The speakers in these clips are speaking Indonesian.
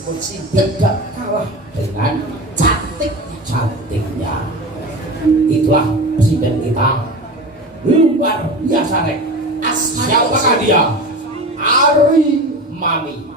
Kursi tidak kalah dengan cantiknya. Itulah presiden kita luar biasa nek. Siapakah dia? Ari Mani.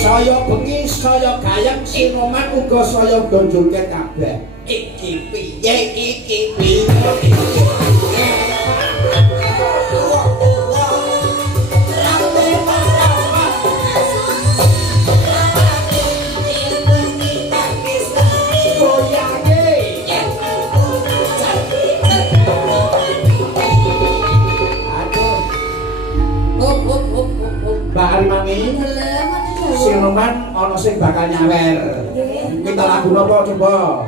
Saya bengi, saya gayang, Sinoman uga saya ndonjolke kabeh. Iki piye, iki piye. Sinoman ana sing bakal nyawer. Kita lagu napa coba?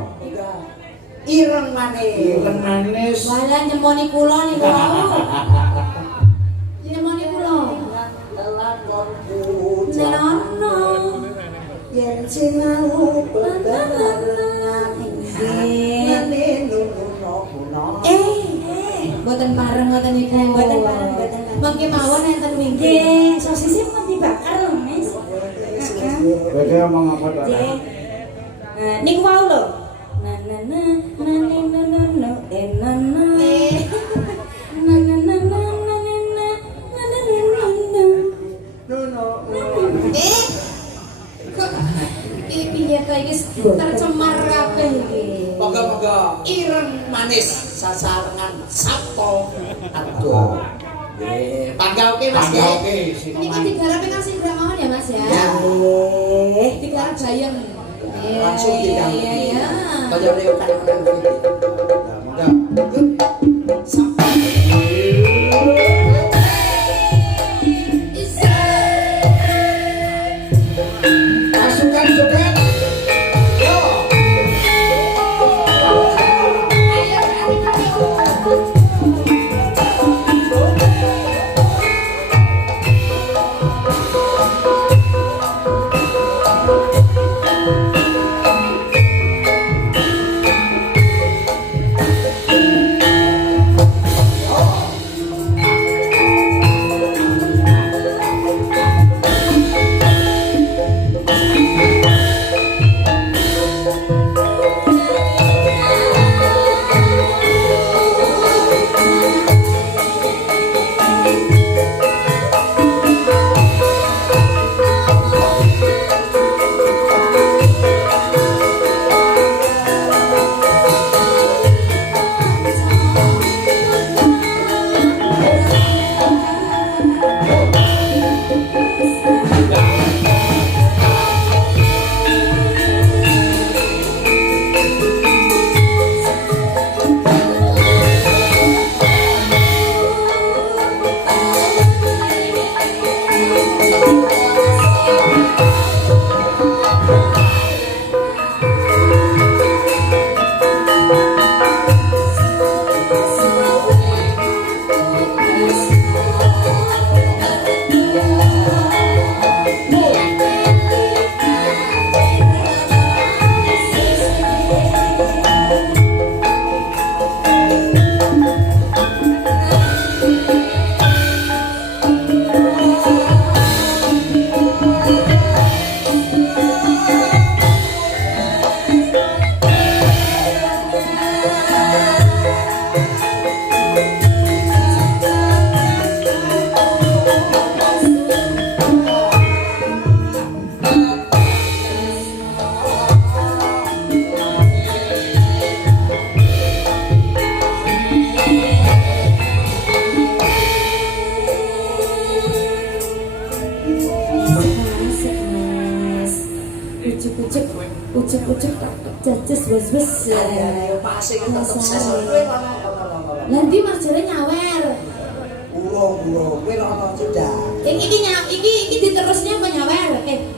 Ireng manis. Ireng manis. Malah nyemoni kula niku. Nyemoni kula. Lakonku Nenono. yen sinau bebarengan Mboten pareng ngoten niku. Mboten pareng. Mangke mawon enten wingi. Nggih, sosisnya mau dibakar lho, Mas. Beda omong apa to? Nggih. Niku wau lho. Na na na na na na na na na. Na na na na na na na na. No. Iki piye kok iki tercemar kabeh iki. Moga-moga ireng manis sasarengan sapo aduh. Nggih, panggauke Mas. Panggauke Ini digarape kasih mawon ya Mas ya. Nggih. Digarap bayam. Langsung digarap. Iya. Kaya reo kan. Nah, moga. Sampai pasukan joget. Yo. ujuk jajes wes. Ayo pasti tetep sesuk Masalah. kowe kono. Nanti marjane nyawer. Urung kowe ono sudah. Iki diterusnya apa nyawer?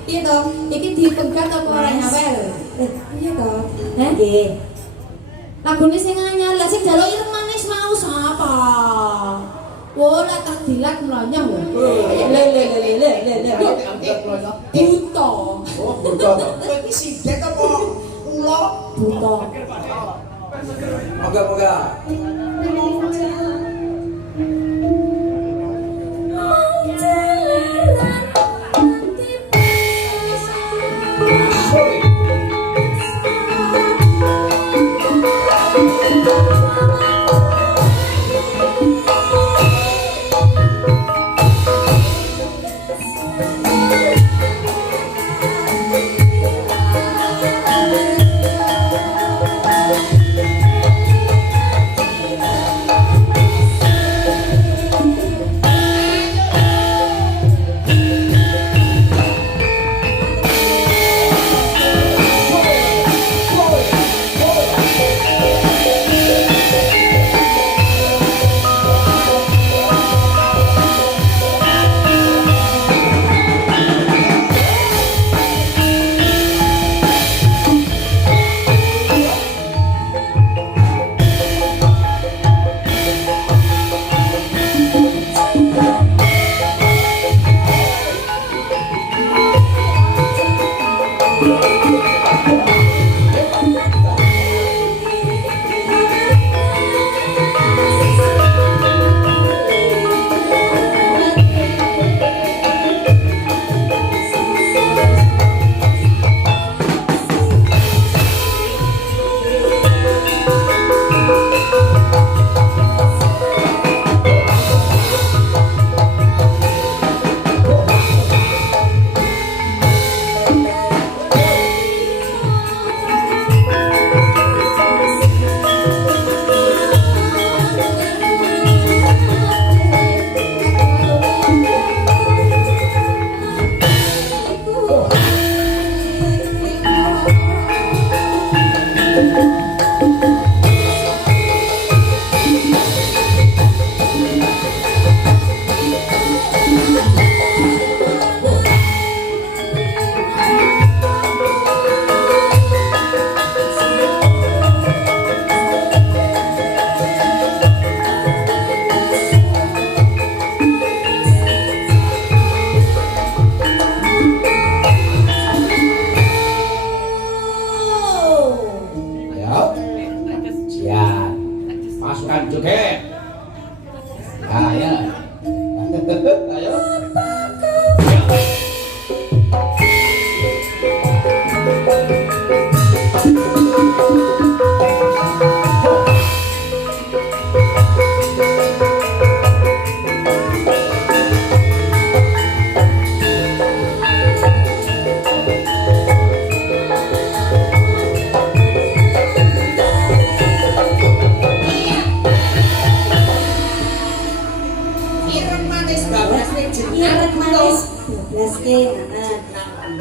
Iya toh. Iki dipegat apa ora nyawer? Iya toh. Hah? Nggih. Lagune sing anyar, lah sing jaluk ireng manis mau sapa? Wala tak dilat mlonyong lho. Le. Buta. Oh, betul. Kowe iki sidet apa ula? Buta. Moga-moga.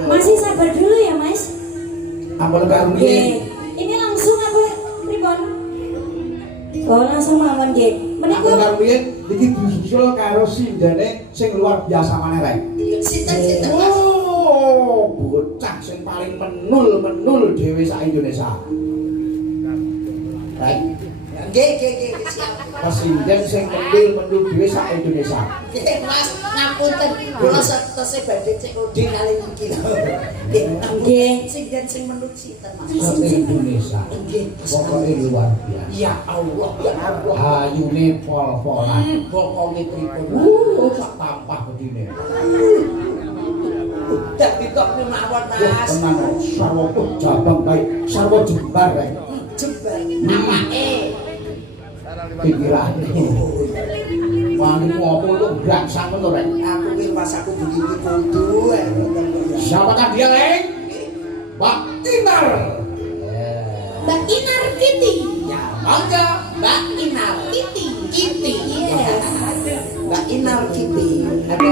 Masih sabar dulu ya, Mas. Ampun Kak Rumiyin. Ini langsung apa pripun? Oh, langsung mawon nggih. Menika Ampun Kak Rumiyin iki disusul karo sindane sing luar biasa maneh rek. Sinten Oh, bocah sing paling menul dhewe sak Indonesia. Rek, Nggih, siap. presiden sing menul dhewe sak Indonesia. Nggih, Mas, ngapunten kula setese badhe cek udin kali iki lho. Nggih. Sing menut sinten, Mas? Sak Indonesia. Nggih, Pokoke luar biasa. ya Allah, ya Allah. Hayune pol-polan. Bokonge pripun? Sak tampah bedine. Dadi kok mawon, Mas. Tenan sarwa jabang baik, sarwa jembar rek. Jembar awake. Pikirane. Wani ngopo itu gangsang ngono rek. Aku ki pas aku begini kudu. Siapakah dia, Rek? Mbak Inar. Mbak Inar Kitty. Ya, mangga Mbak Inar Kitty. Yes. Mbak Inar Kitty. Ada apa?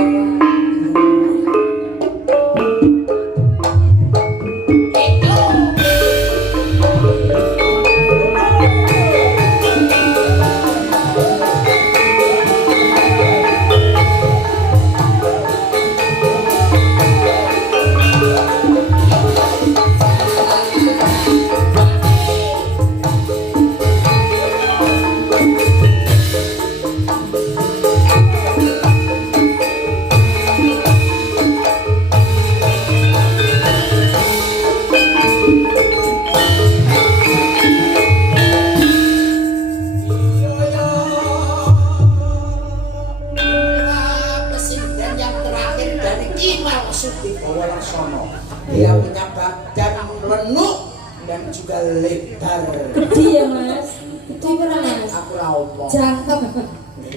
badan lenuk dan juga lebar. Gede ya Mas. Gede ora Mas. Aku ra omong. Jangkep.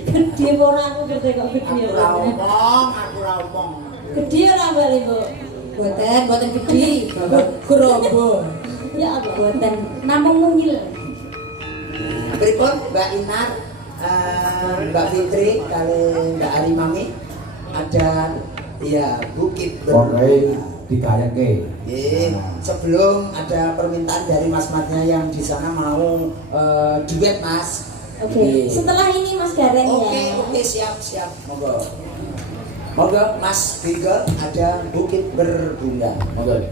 Gede ora aku gede kok gede Aku ra omong. Gede ora Mbak Ibu? Boten gede. Grobo. Ya Allah boten. Namung mungil. Pripun Mbak Inar, Mbak Fitri kali Mbak Arimami ada ya bukit Oke, dikayake. Sebelum ada permintaan dari mas-masnya yang di sana mau duet Mas. Oke. Setelah ini Mas Gareng ya. Oke, siap. Monggo. Monggo Mas Bigel ada bukit berbunga. Monggo.